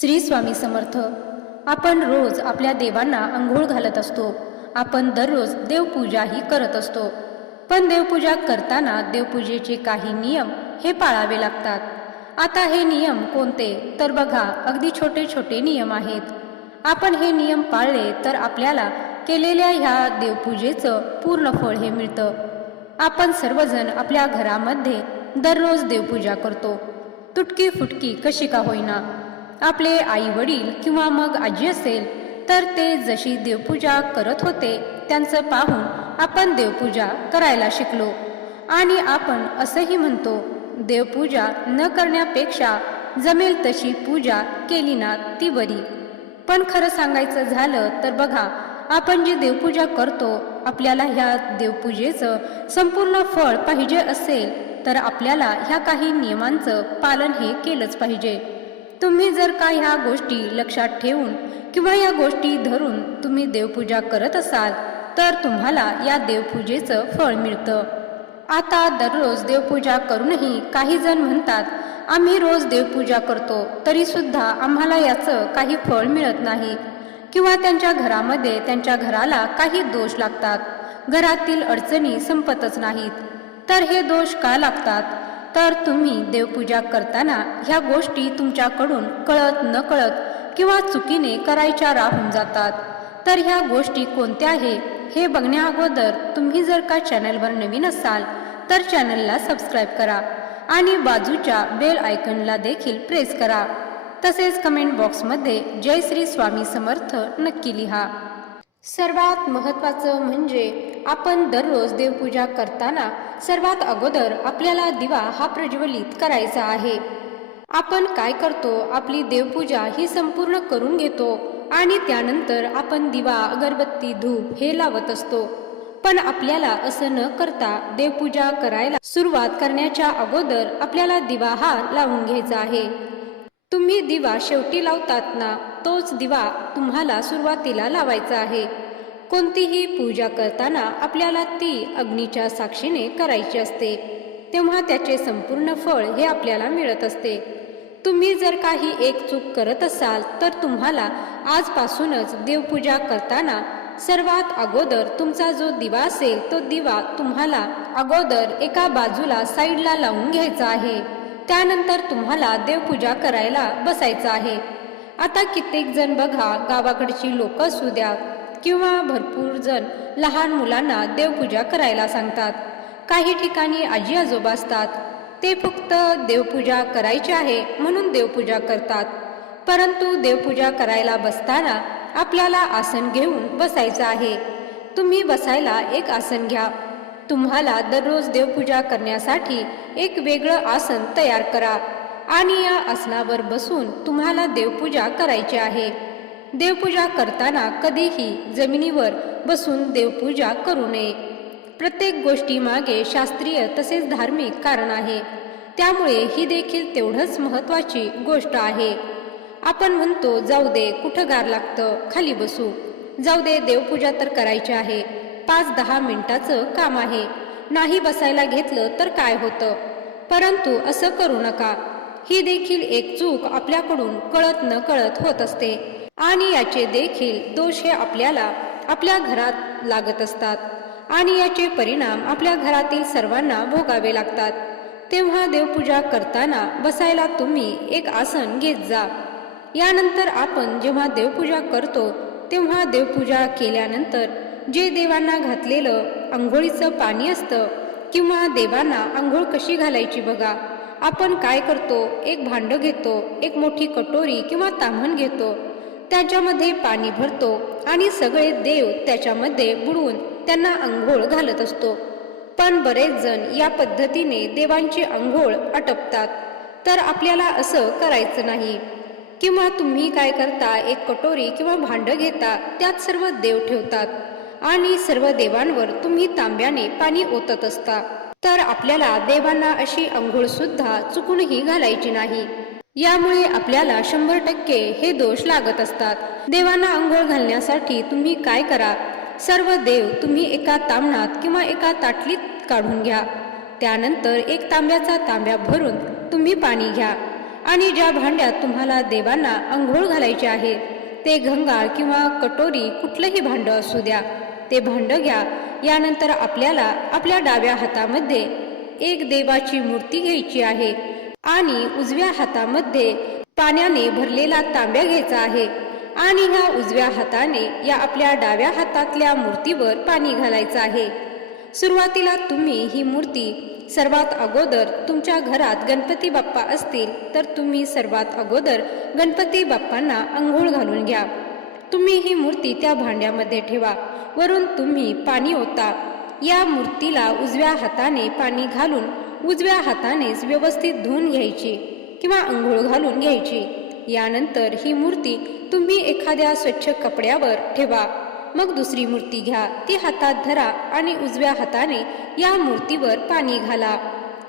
श्री स्वामी समर्थ आपण रोज आपल्या देवांना अंघोळ घालत असतो. आपण दररोज देवपूजाही करत असतो. पण देवपूजा करताना देवपूजेचे काही नियम हे पाळावे लागतात. आता हे नियम कोणते? तर बघा अगदी छोटे छोटे नियम आहेत. आपण हे नियम पाळले तर आपल्याला केलेल्या ह्या देवपूजेचं पूर्ण फळ हे मिळतं. आपण सर्वजण आपल्या घरामध्ये दररोज देवपूजा करतो. तुटकी फुटकी कशी का होईना? आपले आई वडील किंवा मग आजी असेल तर ते जशी देवपूजा करत होते त्यांचं पाहून आपण देवपूजा करायला शिकलो. आणि आपण असंही म्हणतो देवपूजा न करण्यापेक्षा जमेल तशी पूजा केली ना ती बरी. पण खरं सांगायचं झालं तर बघा आपण जी देवपूजा करतो आपल्याला ह्या देवपूजेचं संपूर्ण फळ पाहिजे असेल तर आपल्याला ह्या काही नियमांचं पालन हे केलंच पाहिजे. तुम्ही जर का ह्या गोष्टी लक्षात ठेवून किंवा या गोष्टी धरून तुम्ही देवपूजा करत असाल तर तुम्हाला या देवपूजेचं फळ मिळतं. आता दररोज देवपूजा करूनही काही जण म्हणतात आम्ही रोज देवपूजा करतो तरीसुद्धा आम्हाला याचं काही फळ मिळत नाही. किंवा त्यांच्या घरामध्ये त्यांच्या घराला काही दोष लागतात. घरातील अडचणी संपतच नाहीत. तर हे दोष का लागतात? तर तुम्ही देवपूजा करताना ह्या गोष्टी तुमच्याकडून कळत न कळत किंवा चुकीने करायच्या राहून जातात. तर ह्या गोष्टी कोणत्या आहे हे बघण्या अगोदर तुम्ही जर का चॅनलवर नवीन असाल तर चॅनलला सबस्क्राईब करा आणि बाजूच्या बेल आयकनला देखील प्रेस करा. तसेच कमेंट बॉक्समध्ये जय श्री स्वामी समर्थ नक्की लिहा. सर्वात महत्त्वाचं म्हणजे आपण दररोज देवपूजा करताना सर्वात अगोदर आपल्याला दिवा हा प्रज्वलित करायचा आहे. आपण काय करतो? आपली देवपूजा ही संपूर्ण करून घेतो आणि त्यानंतर आपण दिवा अगरबत्ती धूप हे लावत असतो. पण आपल्याला असं न करता देवपूजा करायला सुरुवात करण्याच्या अगोदर आपल्याला दिवा हा लावून घ्यायचा आहे. तुम्ही दिवा शेवटी लावतात ना? तोच दिवा तुम्हाला सुरुवातीला लावायचा आहे. कोणतीही पूजा करताना आपल्याला ती अग्नीच्या साक्षीने करायची असते. तेव्हा त्याचे संपूर्ण फळ हे आपल्याला मिळत असते. तुम्ही जर काही एक चूक करत असाल तर तुम्हाला आजपासूनच देवपूजा करताना सर्वात अगोदर तुमचा जो दिवा असेल तो दिवा तुम्हाला अगोदर एका बाजूला साईडला लावून घ्यायचा आहे. त्यानंतर तुम्हाला देवपूजा करायला बसायचं आहे. आता कित्येक जण बघा गावाकडची लोक असू द्या किंवा भरपूर जण लहान मुलांना देवपूजा करायला सांगतात. काही ठिकाणी आजी आजोबा असतात. ते फक्त देवपूजा करायची आहे म्हणून देवपूजा करतात. परंतु देवपूजा करायला बसताना आपल्याला आसन घेऊन बसायचं आहे. तुम्ही बसायला एक आसन घ्या. तुम्हाला दररोज देवपूजा करण्यासाठी एक वेगळं आसन तयार करा. आणि या आसनावर बसून तुम्हाला देवपूजा करायची आहे. देवपूजा करताना कधीही जमिनीवर बसून देवपूजा करू नये. प्रत्येक गोष्टीमागे शास्त्रीय तसेच धार्मिक कारण आहे. त्यामुळे ही देखील तेवढंच महत्त्वाची गोष्ट आहे. आपण म्हणतो जाऊ दे कुठं गार लागतं? खाली बसू. जाऊ दे देवपूजा तर करायची आहे. पाच दहा मिनिटाचं काम आहे. नाही बसायला घेतलं तर काय होतं? परंतु असं करू नका. ही देखील एक चूक आपल्याकडून कळत न कळत होत असते. आणि याचे देखील दोष हे आपल्याला आपल्या घरात लागत असतात. आणि याचे परिणाम आपल्या घरातील सर्वांना भोगावे लागतात. तेव्हा देवपूजा करताना बसायला तुम्ही एक आसन घेत जा. यानंतर आपण जेव्हा देवपूजा करतो तेव्हा देवपूजा केल्यानंतर जे देवांना घातलेलं आंघोळीचं पाणी असतं किंवा देवांना आंघोळ कशी घालायची बघा. आपण काय करतो? एक भांडं घेतो एक मोठी कटोरी किंवा ताम्हण घेतो. त्याच्यामध्ये पाणी भरतो आणि सगळे देव त्याच्यामध्ये बुडवून त्यांना अंघोळ घालत असतो. पण बरेच जण या पद्धतीने देवांची अंघोळ आटपतात तर आपल्याला असं करायचं नाही. किंवा तुम्ही काय करता? एक कटोरी किंवा भांडं घेता त्यात सर्व देव ठेवतात. आणि सर्व देवांवर तुम्ही तांब्याने पाणी ओतत असता. तर आपल्याला देवांना अशी अंघोळ सुद्धा चुकूनही घालायची नाही. यामुळे आपल्याला शंभर टक्के हे दोष लागत असतात. देवांना आंघोळ घालण्यासाठी तुम्ही काय करा? सर्व देव तुम्ही एका तांबणात किंवा एका ताटलीत काढून घ्या. त्यानंतर एक तांब्याचा तांब्या भरून तुम्ही पाणी घ्या. आणि ज्या भांड्यात तुम्हाला देवांना अंघोळ घालायचे आहे ते गंगाळ किंवा कटोरी कुठलंही भांडं असू द्या. ते भांडं घ्या यानंतर आपल्याला आपल्या डाव्या हातामध्ये एक देवाची मूर्ती घ्यायची आहे आणि उजव्या हातामध्ये पाण्याने भरलेला तांब्या घ्यायचा आहे आणि ह्या उजव्या हाताने या आपल्या डाव्या हातातल्या मूर्तीवर पाणी घालायचं आहे. सुरुवातीला तुम्ही ही मूर्ती सर्वात अगोदर तुमच्या घरात गणपती बाप्पा असतील तर तुम्ही सर्वात अगोदर गणपती बाप्पांना आंघोळ घालून घ्या. तुम्ही ही मूर्ती त्या भांड्यामध्ये ठेवा. वरून तुम्ही पाणी ओता. या मूर्तीला उजव्या हाताने पाणी घालून उजव्या हातानेच व्यवस्थित धुवून घ्यायची किंवा आंघोळ घालून घ्यायची. यानंतर ही मूर्ती तुम्ही एखाद्या स्वच्छ कपड्यावर ठेवा. मग दुसरी मूर्ती घ्या. ती हातात धरा आणि उजव्या हाताने या मूर्तीवर पाणी घाला.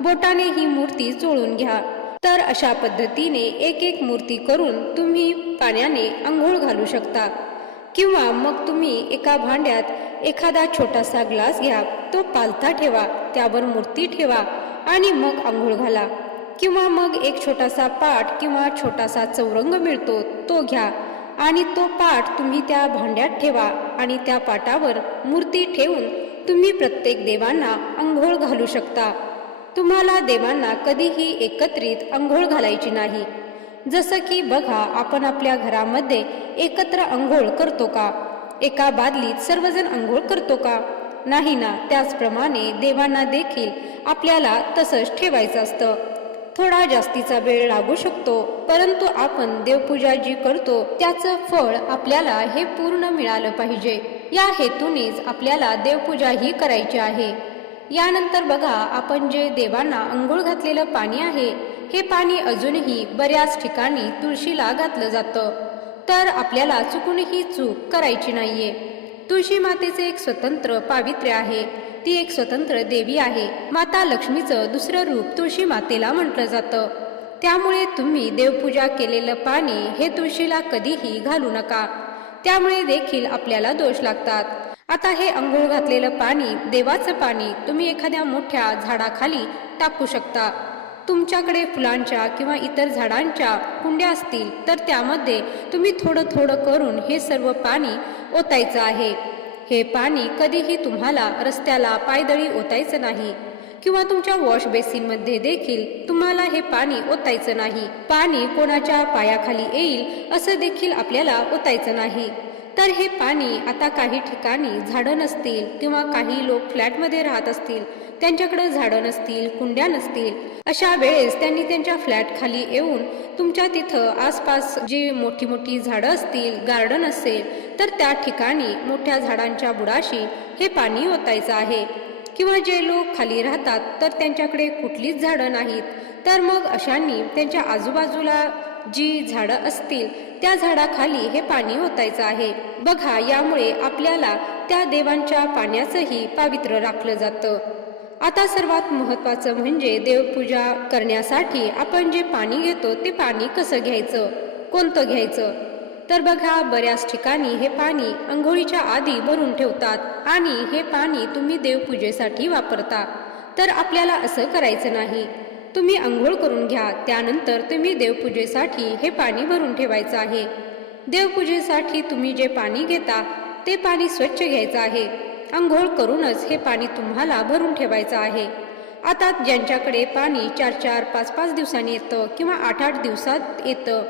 बोटाने ही मूर्ती चोळून घ्या. तर अशा पद्धतीने एक एक मूर्ती करून तुम्ही पाण्याने आंघोळ घालू शकता. किंवा मग तुम्ही एका भांड्यात एखादा छोटासा ग्लास घ्या तो पालथा ठेवा त्यावर मूर्ती ठेवा आणि मग आंघोळ घाला. किंवा मग एक छोटासा पाट किंवा छोटासा चौरंग मिळतो तो घ्या आणि तो पाठ तुम्ही त्या भांड्यात ठेवा आणि त्या पाटावर मूर्ती ठेवून तुम्ही प्रत्येक देवांना आंघोळ घालू शकता. तुम्हाला देवांना कधीही एकत्रित अंघोळ घालायची नाही. जसं की बघा आपण आपल्या घरामध्ये एकत्र अंघोळ करतो का? एका बादलीत सर्वजण अंघोळ करतो का? नाही ना त्याचप्रमाणे देवांना देखील आपल्याला तसंच ठेवायचं असतं. थोडा जास्तीचा वेळ लागू शकतो परंतु आपण देवपूजा जी करतो त्याचं फळ आपल्याला हे पूर्ण मिळालं पाहिजे. या हेतूनेच आपल्याला देवपूजा ही करायची आहे. यानंतर बघा आपण जे देवांना अंघोळ घातलेलं पाणी आहे हे पाणी अजूनही बऱ्याच ठिकाणी तुळशीला घातलं जातं. तर आपल्याला चुकूनही चूक करायची नाहीये. तुळशी मातेचे एक स्वतंत्र पावित्र्य आहे. ती एक स्वतंत्र देवी आहे. माता लक्ष्मीचं दुसरं रूप तुळशी मातेला म्हटलं जातं. त्यामुळे तुम्ही देवपूजा केलेलं पाणी हे तुळशीला कधीही घालू नका. त्यामुळे देखील आपल्याला दोष लागतात. आता हे अंघोळ घातलेलं पाणी देवाचं पाणी तुम्ही एखाद्या मोठ्या झाडाखाली टाकू शकता. तुमच्याकडे फुलांच्या किंवा इतर झाडांच्या कुंड्या असतील तर त्यामध्ये तुम्ही थोडं थोडं करून हे सर्व पाणी ओतायचं आहे. हे पाणी कधीही तुम्हाला रस्त्याला पायदळी ओतायचं नाही किंवा तुमच्या वॉश बेसिनमध्ये देखील तुम्हाला हे पाणी ओतायचं नाही. पाणी कोणाच्या पायाखाली येईल असं देखील आपल्याला ओतायचं नाही. तर हे पाणी आता काही ठिकाणी झाडं नसतील किंवा काही लोक फ्लॅटमध्ये राहत असतील त्यांच्याकडे झाडं नसतील कुंड्या नसतील अशा वेळेस त्यांनी त्यांच्या फ्लॅट खाली येऊन तुमच्या तिथं आसपास जी मोठी मोठी झाडं असतील गार्डन असेल तर त्या ठिकाणी मोठ्या झाडांच्या बुडाशी हे पाणी ओतायचं आहे. किंवा जे लोक खाली राहतात तर त्यांच्याकडे कुठलीच झाडं नाहीत. तर मग अशांनी त्यांच्या आजूबाजूला जी झाडं असतील त्या झाडाखाली हे पाणी ओतायचं आहे. बघा यामुळे आपल्याला त्या देवांच्या पाण्याचंही पावित्र्य राखलं जातं. आता सर्वात महत्वाचं म्हणजे देवपूजा करण्यासाठी आपण जे पाणी घेतो ते पाणी कसं घ्यायचं? कोणतं घ्यायचं? तर बघा बऱ्याच ठिकाणी हे पाणी अंघोळीच्या आधी भरून ठेवतात आणि हे पाणी तुम्ही देवपूजेसाठी वापरता. तर आपल्याला असं करायचं नाही. तुम्ही अंघोळ करून घ्या. त्यानंतर तुम्ही देवपूजेसाठी हे पाणी भरून ठेवायचं आहे. देवपूजेसाठी तुम्ही जे पाणी घेता ते पाणी स्वच्छ घ्यायचं आहे. आंघोळ करूनच हे पाणी तुम्हाला भरून ठेवायचं आहे. आता ज्यांच्याकडे पाणी चार चार पाच पाच दिवसांनी येतं किंवा आठ आठ दिवसात येतं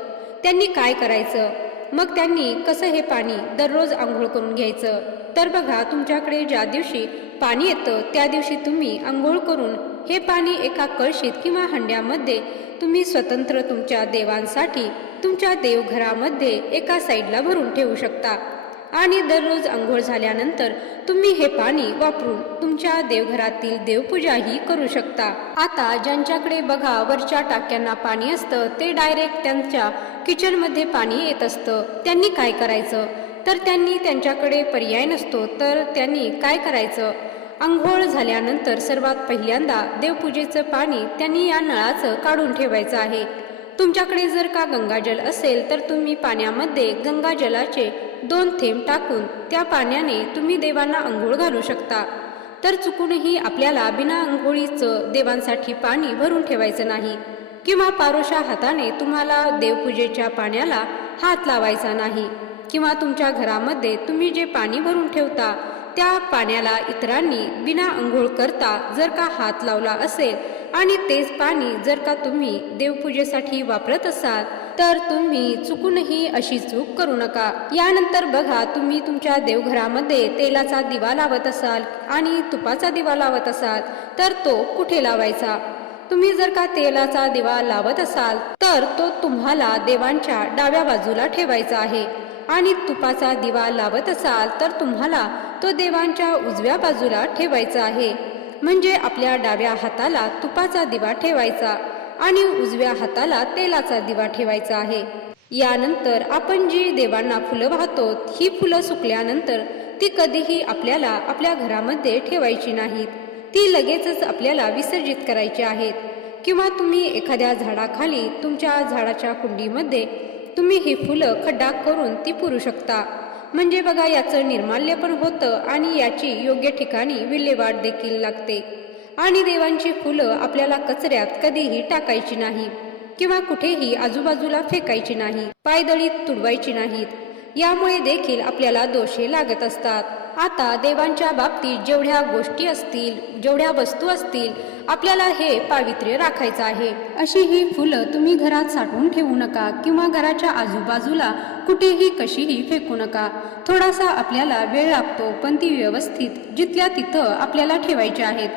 त्यांनी काय करायचं? मग त्यांनी कसं हे पाणी दररोज आंघोळ करून घ्यायचं? तर बघा तुमच्याकडे ज्या दिवशी पाणी येतं त्या दिवशी तुम्ही आंघोळ करून हे पाणी एका कळशीत किंवा हंड्यामध्ये तुम्ही स्वतंत्र तुमच्या देवांसाठी तुमच्या देवघरामध्ये एका साईडला भरून ठेवू शकता. आणि दररोज आंघोळ झाल्यानंतर तुम्ही हे पाणी वापरून तुमच्या देवघरातील देवपूजाही करू शकता. आता ज्यांच्याकडे बघा वरच्या टाक्यांना पाणी असतं ते डायरेक्ट त्यांच्या किचनमध्ये पाणी येत असतं. त्यांनी काय करायचं? तर त्यांनी त्यांच्याकडे पर्याय नसतो तर त्यांनी काय करायचं? आंघोळ झाल्यानंतर सर्वात पहिल्यांदा देवपूजेचं पाणी त्यांनी या नळाचं काढून ठेवायचं आहे. तुमच्याकडे जर का गंगाजल असेल तर तुम्ही पाण्यामध्ये गंगाजलाचे दोन थेंब टाकून त्या पाण्याने तुम्ही देवांना आंघोळ घालू शकता. तर चुकूनही आपल्याला बिना आंघोळीचं देवांसाठी पाणी भरून ठेवायचं नाही किंवा पारोशा हाताने तुम्हाला देवपूजेच्या पाण्याला हात लावायचा नाही किंवा तुमच्या घरामध्ये तुम्ही जे पाणी भरून ठेवता त्या पाण्याला इतरांनी बिना अंघोळ करता जर का हात लावला असेल आणि तेच पाणी जर का तुम्ही देवपूजेसाठी वापरत असाल तर तुम्ही चुकूनही अशी चूक करू नका. यानंतर बघा तुम्ही तुमच्या देवघरामध्ये तेलाचा दिवा लावत असाल आणि तुपाचा दिवा लावत असाल तर तो कुठे लावायचा? तुम्ही जर का तेलाचा दिवा लावत असाल तर तो तुम्हाला देवांच्या डाव्या बाजूला ठेवायचा आहे. आणि तुपाचा दिवा लावत असाल तर तुम्हाला तो देवांच्या उजव्या बाजूला ठेवायचा आहे. म्हणजे आपल्या डाव्या हाताला तुपाचा दिवा ठेवायचा आणि उजव्या हाताला तेलाचा दिवा ठेवायचा आहे. यानंतर आपण जी देवांना फुलं वाहतो ही फुलं सुकल्यानंतर ती कधीही आपल्याला आपल्या घरामध्ये ठेवायची नाहीत. ती लगेचच आपल्याला विसर्जित करायची आहेत. किंवा तुम्ही एखाद्या झाडाखाली तुमच्या झाडाच्या कुंडीमध्ये तुम्ही ही फुलं खड्डा करून ती पुरू शकता. म्हणजे बघा याचं निर्माल्य पण होतं आणि याची योग्य ठिकाणी विल्हेवाट देखील लागते. आणि देवांची फुलं आपल्याला कचऱ्यात कधीही टाकायची नाही किंवा कुठेही आजूबाजूला फेकायची नाही पायदळीत तुडवायची नाहीत. यामुळे देखील आपल्याला दोषे लागत असतात. आता देवांच्या बाबतीत जेवढ्या गोष्टी असतील जेवढ्या वस्तू असतील आपल्याला हे पावित्र्य राखायचं आहे. अशी ही फुलं तुम्ही घरात साठवून ठेवू नका किंवा घराच्या आजूबाजूला कुठेही कशीही फेकू नका. थोडासा आपल्याला वेळ लागतो पण ती व्यवस्थित जिथल्या तिथं आपल्याला ठेवायची आहेत.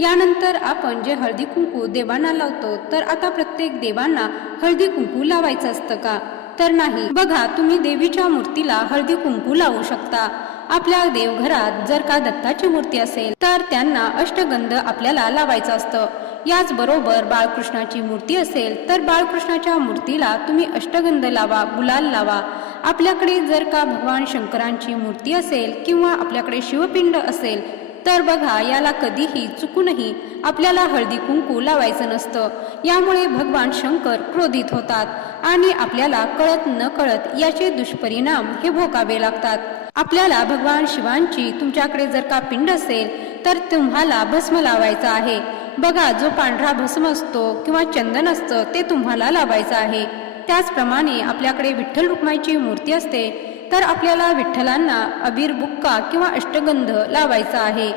यानंतर आपण जे हळदी कुंकू देवांना लावतो तर आता प्रत्येक देवांना हळदी कुंकू लावायचं असतं का? तर नाही. बघा तुम्ही देवीच्या मूर्तीला हळदी कुंकू लावू शकता. आपल्या देवघरात जर का दत्ताची मूर्ती असेल तर त्यांना अष्टगंध आपल्याला लावायचं असतं. याचबरोबर बाळकृष्णाची मूर्ती असेल तर बाळकृष्णाच्या मूर्तीला तुम्ही अष्टगंध लावा गुलाल लावा. आपल्याकडे जर का भगवान शंकरांची मूर्ती असेल किंवा आपल्याकडे शिवपिंड असेल तर बघा याला कधीही चुकूनही आपल्याला हळदी कुंकू लावायचं नसतं. यामुळे भगवान शंकर क्रोधित होतात आणि आपल्याला कळत न कळत याचे दुष्परिणाम हे भोगावे लागतात. आपल्याला भगवान शिवांची तुमच्याकडे जर का पिंड असेल तर तुम्हाला भस्म लावायचा आहे. बघा जो पांढरा भस्म असतो किंवा चंदन असतं ते तुम्हाला लावायचं आहे. त्याचप्रमाणे आपल्याकडे विठ्ठल रुक्माईची मूर्ती असते. तर आपल्याला विठ्ठलांना अबीर बुक्का किंवा अष्टगंध लावायचा आहे.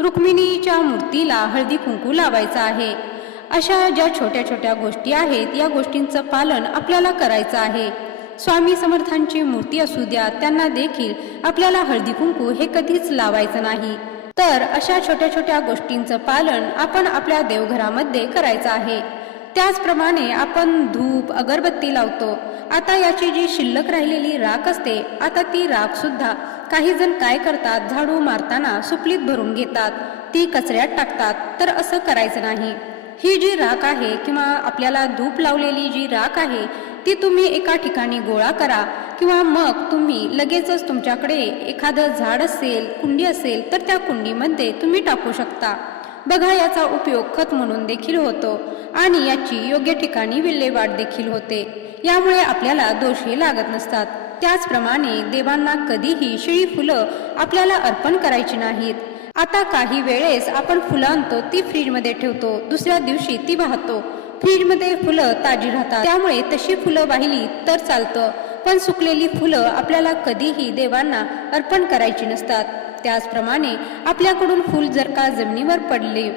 रुक्मिणीच्या मूर्तीला हळदी कुंकू लावायचा आहे. अशा ज्या छोट्या छोट्या गोष्टी आहेत या गोष्टींचं पालन आपल्याला करायचं आहे. स्वामी समर्थांची मूर्ती असू द्या त्यांना देखील आपल्याला हळदी कुंकू हे कधीच लावायचं नाही. तर अशा छोट्या छोट्या गोष्टींचं पालन आपण आपल्या देवघरामध्ये करायचं आहे. त्याचप्रमाणे आपण धूप अगरबत्ती लावतो. आता याची जी शिल्लक राहिलेली राख असते आता ती राख सुद्धा काही जण काय करतात? झाडू मारताना सुपलीत भरून घेतात. ती कचऱ्यात टाकतात. तर असं करायचं नाही. ही जी राख आहे किंवा आपल्याला धूप लावलेली जी राख आहे ती तुम्ही एका ठिकाणी गोळा करा किंवा मग तुम्ही लगेचच तुमच्याकडे एखादं झाड असेल कुंडी असेल तर त्या कुंडीमध्ये तुम्ही टाकू शकता. बघा याचा उपयोग खत म्हणून देखील होतो आणि याची योग्य ठिकाणी विल्हेवाट देखील होते. यामुळे आपल्याला दोषही लागत नसतात. त्याचप्रमाणे देवांना कधीही शिळी फुलं आपल्याला अर्पण करायची नाहीत. आता काही वेळेस आपण फुलं आणतो ती फ्रीजमध्ये ठेवतो. दुसऱ्या दिवशी ती वाहतो. फ्रीजमध्ये फुलं ताजी राहतात. त्यामुळे तशी फुलं वाहिली तर चालतं. पण सुकलेली फुलं आपल्याला कधीही देवांना अर्पण करायची नसतात. त्याचप्रमाणे आपल्याकडून फूल जर का जमिनीवर पडले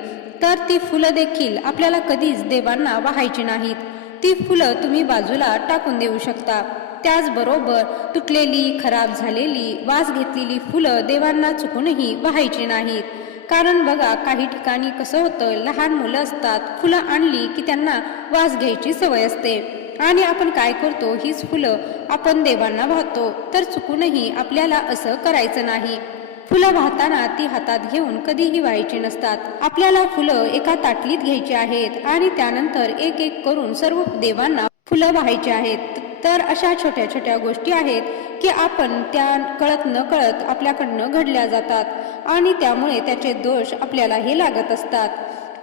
तर ती फुलं देखील आपल्याला कधीच देवांना वाहायची नाहीत. ती फुलं तुम्ही बाजूला टाकून देऊ शकता. त्याचबरोबर तुटलेली खराब झालेली वास घेतलेली फुलं देवांना चुकूनही वाहायची नाहीत. कारण बघा काही ठिकाणी कसं होतं लहान मुलं असतात फुलं आणली की त्यांना वास घ्यायची सवय असते. आणि आपण काय करतो? हीच फुलं आपण देवांना वाहतो. तर चुकूनही आपल्याला असं करायचं नाही. फुलं वाहताना ती हातात घेऊन कधीही व्हायची नसतात. आपल्याला फुलं एका ताटलीत घ्यायची आहेत आणि त्यानंतर एक एक करून सर्व देवांना फुलं व्हायची आहेत. तर अशा छोट्या छोट्या गोष्टी आहेत की आपण त्या कळत न कळत आपल्याकडनं घडल्या जातात आणि त्यामुळे त्याचे दोष आपल्याला हे लागत असतात.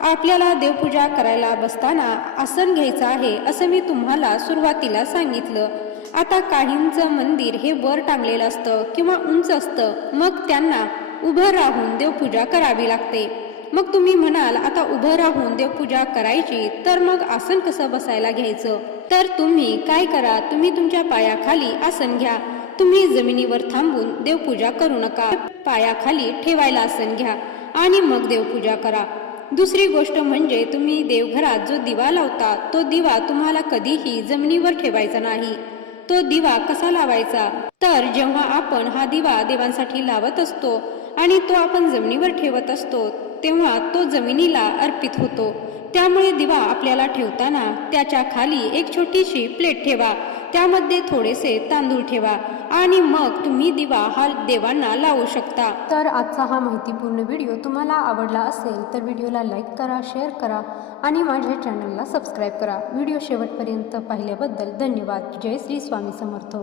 आपल्याला देवपूजा करायला बसताना आसन घ्यायचं आहे असं मी तुम्हाला सुरुवातीला सांगितलं. आता काहींचं मंदिर हे वर टांगलेलं असतं किंवा उंच असतं मग त्यांना उभं राहून देवपूजा करावी लागते. मग तुम्ही म्हणाल आता उभं राहून देवपूजा करायची तर मग आसन कसं बसायला घ्यायचं? तर तुम्ही काय करा तुम्ही तुमच्या पायाखाली आसन घ्या. तुम्ही जमिनीवर थांबून देवपूजा करू नका. पायाखाली ठेवायला आसन घ्या आणि मग देवपूजा करा. दुसरी गोष्ट म्हणजे तुम्ही देवघरात जो दिवा लावता तो दिवा तुम्हाला कधीही जमिनीवर ठेवायचा नाही. तो दिवा कसा लावायचा? तर जेव्हा आपण हा दिवा देवांसाठी लावत असतो आणि तो आपण जमिनीवर ठेवत असतो तेव्हा तो जमिनीला अर्पित होतो. त्यामुळे दिवा आपल्याला ठेवताना त्याच्याखाली एक छोटीशी प्लेट ठेवा. त्यामध्ये थोडेसे तांदूळ ठेवा आणि मग तुम्ही दिवा हा देवांना लावू शकता. तर आजचा हा माहितीपूर्ण व्हिडिओ तुम्हाला आवडला असेल तर व्हिडिओला लाईक करा शेअर करा आणि माझ्या चॅनलला सबस्क्राईब करा. व्हिडिओ शेवटपर्यंत पाहिल्याबद्दल धन्यवाद. जय श्री स्वामी समर्थ.